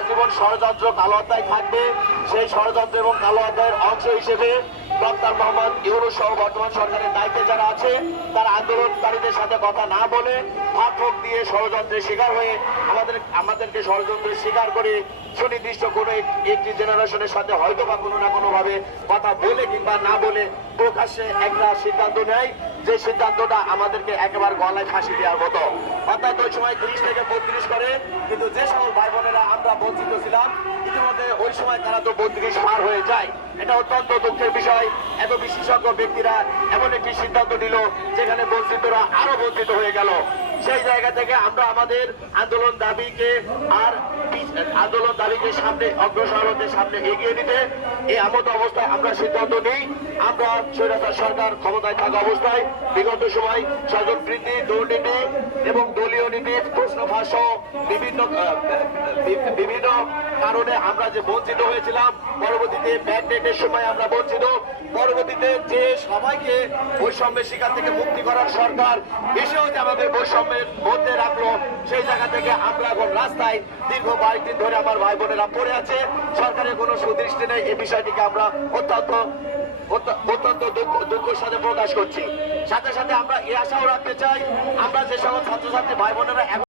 আজীবন ষড়যন্ত্র কালো অধ্যায় থাকবে। সেই ষড়যন্ত্র এবং কালো অধ্যায়ের অংশ হিসেবে ডক্টর মোহাম্মদ ইউনূস সহ বর্তমান সরকারের দায়িত্বে যারা আছে তারা আন্দোলনকারীদের সাথে কথা না বলে ফাঁক ফোক দিয়ে ষড়যন্ত্রের শিকার হয়ে আমাদেরকে ষড়যন্ত্রের শিকার করে সুনির্দিষ্ট কোনো একটি জেনারেশনের সাথে হয়তো বা কোনো না কোনো ভাবে কথা বলে কিংবা না বলে প্রকাশ্যে একটা সিদ্ধান্ত নেয়, যে সিদ্ধান্তটা আমাদেরকে একেবারে গলায় ফাঁসি দেওয়ার মতো। অর্থাৎ ওই সময় 30 থেকে 32 করে, কিন্তু যে সকল ভাই বোনেরা আমরা বঞ্চিত ছিলাম ইতিমধ্যে ওই সময় তারা তো 32 পার হয়ে যায়। এটা অত্যন্ত দুঃখের বিষয়। এত বিশেষজ্ঞ ব্যক্তিরা এমন একটি সিদ্ধান্ত নিল যেখানে বঞ্চিতরা আরো বঞ্চিত হয়ে গেল। সেই জায়গা থেকে আমরা আমাদের আন্দোলন দাবিকে সামনে অগ্রসর হতে, সামনে এগিয়ে নিতে এই এমত অবস্থায় আমরা সিদ্ধান্ত নিই আমরা স্বৈরাচার সরকার ক্ষমতায় থাকা অবস্থায় বিগত সময় স্বজন বৃদ্ধি, দুর্নীতি এবং দলীয় নীতি, প্রশ্ন ফাঁস বিভিন্ন কারণে আমরা যে বঞ্চিত হয়েছিলাম, পরবর্তীতে ব্যাকডেটের সময় আমরা বঞ্চিত, পরবর্তীতে যে সবাইকে বৈষম্যের শিকার থেকে মুক্তি করার সরকার এসেও যে আমাদের বৈষম্যের মধ্যে রাখলো, সেই জায়গা থেকে আমরা এখন রাস্তায় দীর্ঘ 22 দিন ধরে আমার ভাই বোনেরা পড়ে আছে। সরকারের কোনো সুদৃষ্টি নেই। এই বিষয়টিকে আমরা অত্যন্ত দুঃখের সাথে প্রকাশ করছি। সাথে সাথে আমরা এই আশাও রাখতে চাই, আমরা যে সকল ছাত্রছাত্রী ভাই বোনেরা